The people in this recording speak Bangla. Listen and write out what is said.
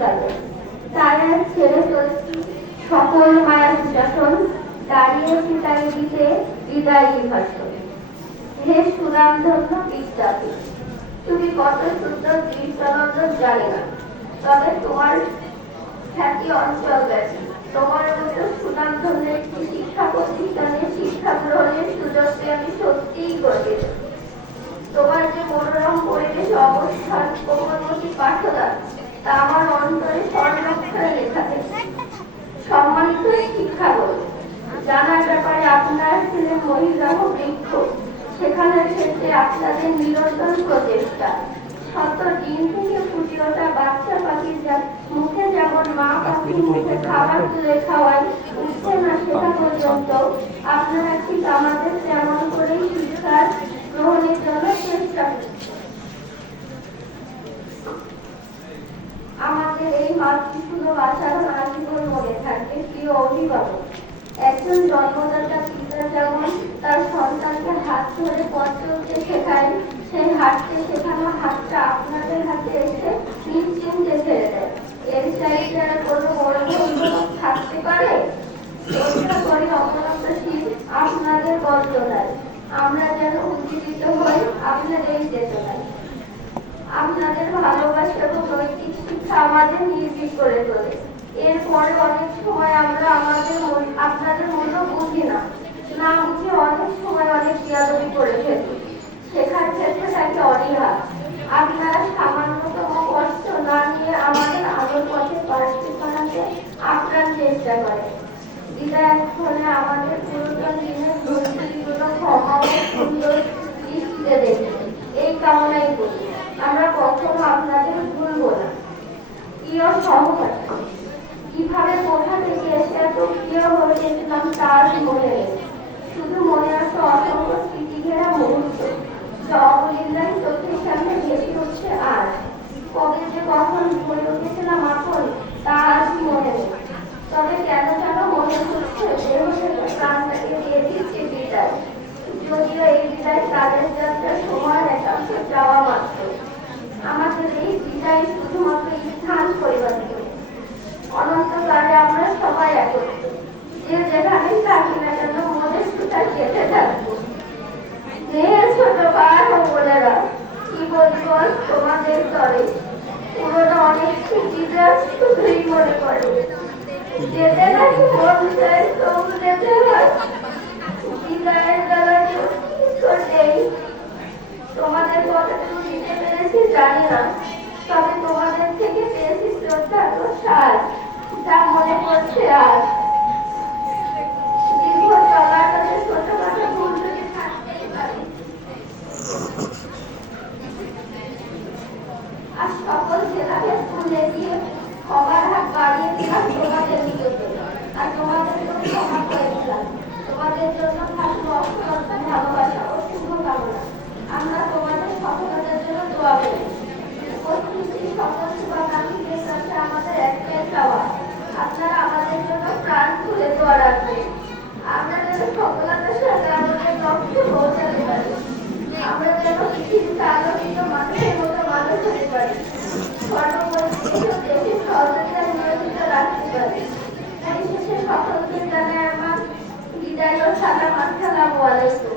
কালে তারা ছেড়ে চলেছি সকল মায়ার শাসন, দাঁড়িয়েছি তাকে দিতে বিদায়ী ভাষণ। হে সুনামধন্য বিদ্যাপীঠ, তুমি কত সুন্দর দৃষ্টানন্দ জানে না, তবে তোমার খ্যাতি অঞ্চল ব্যাপী। তোমার মতো সুনামধন্য একটি শিক্ষা প্রতিষ্ঠানে শিক্ষা গ্রহণের সুযোগকে আমি সত্যিই গর্বিত। তোমার যে মনোরম পরিবেশ অবস্থান কোমলমতি পাঠদান, তা আমার অন্তরে স্বর্ণাক্ষরে লেখা থাকে। সম্মানিত শিক্ষাগণ, জানার ব্যাপারে আপনার ছেলে মহিলা ও বৃক্ষ শেখানোর ক্ষেত্রে আপনাদের নিরন্তর প্রচেষ্টা। শত দিন থেকে ফুটে ওঠা বাচ্চা পাখির মুখে যেমন মা পাখির মুখে খাবার তুলে খাওয়াই উঠছে না শেখা পর্যন্ত, আপনারা ঠিক আমাদের তেমন করেই শিক্ষার গ্রহণের জন্য চেষ্টা করছেন। আমাদের এই মাতৃসুলভ আচরণ আজীবন মনে থাকবে। প্রিয় অভিভাবক, একজন জন্মদাতা পিতা যেমন তার সন্তানকে হাত ধরে পথ চলতে শেখায়, সেই হাঁটতে শেখানো হাতটা আপনাদের হাতে এসে নিশ্চিন্তে ছেড়ে দেয়। এর চাইতে আর কোনো মনোবল থাকতে পারে? চেষ্টা করি অবলম্বনশীল আপনাদের বন্দনায় আমরা যেন উজ্জীবিত হই আপনাদের এই চেতনায়। আপনাদের ভালোবাসা এবং নৈতিক শিক্ষা আমাদের নির্ভীক করে তোলে। এরপরে অনেক সময় আমরা আপনাদের মতো বুঝি না, না বুঝে অনেক সময় অনেক বিয়াদবি করে ফেলি। শেখার ক্ষেত্রে থাকে অনীহা। আপনারা সামান্যতম কষ্ট না নিয়ে আমাদের আলোর পথে পাশে করাতে আপ্রাণ চেষ্টা করেন। বিদায়ক্ষণে আমাদের পুরাতন দিনের ভুলগুলো ক্ষমা ও সুন্দর দৃষ্টিতে দেখবেন, এই কামনাই করি। আমরা কখনো আপনাদের ভুলব না। প্রিয় সহপাঠী, কিভাবে কোথা থেকে এসে এত প্রিয় হয়ে গেছিলাম তার মনে নেই, শুধু মনে আছে অসংখ্য স্মৃতিঘেরা মুহূর্ত যা অবলীলায় চোখের সামনে ভেসে উঠছে। আর কবে যে কখন ভরে উঠেছিলাম আপন তা আজ মনে নেই, তবে কেন যেন মনে হচ্ছে দেহ থেকে প্রাণটাকে দিয়ে দিচ্ছে বিদায়। যদিও এই বিদায় তাদের যাত্রা সময় একাংশ যাওয়া মাত্র, আমাদের এই বিদায় শুধুমাত্র স্থান পরিবর্তন। অনন্তকালে আমরা সবাই একত্র, যে যেখানেই থাকি না কেন মনের সুতায় কেটে থাকবো। ছোট ভাই ও বোনেরা, কি বলবো তোমাদের তরে পুরোনো অনেক স্মৃতিটা শুধুই মনে পড়ে। যেতে নাকি মন চায় তবু যেতে হয়। বিদায়ের বেলায় নেই, তোমাদের কতটুকু দিতে পেরেছি জানি না, তবে তোমাদের থেকে পেয়েছি শ্রদ্ধা ও সাজ, যা মনে পড়ছে আজ। দীর্ঘ চলার পথে ছোটখাটো ভুল যদি থাকতেই পারে, আর সকল ছেলেকে স্কুলে দিয়ে ক্ষমার হাত বাড়িয়ে দিলাম তোমাদের নিকটে, আর তোমাদের প্রতি ক্ষমা করেছিলাম। তোমাদের জন্য থাকলো অক্ষরত ভালোবাসা ও শুভকামনা। আমরা তোমাদের সফলতার জন্য দোয়া করি। উপস্থিতি সকল শুভাকাঙ্ক্ষীদের কাছে আমাদের একটাই চাওয়া, আপনারা আমাদের জন্য প্রাণ খুলে দোয়া রাখবেন। আমরা যেন সফলতার সাথে আমাদের লক্ষ্যে পৌঁছাতে পারি। আমরা যেন পৃথিবীতে আলোকিত মানুষের মতো মানুষ হতে পারি। সর্বোপরি দেশের সহযোগিতা নিয়োজিত রাখতে পারি। পরিশেষে সকলকে জানাই আমার বিদায় ও সালাম। আসসালামু আলাইকুম।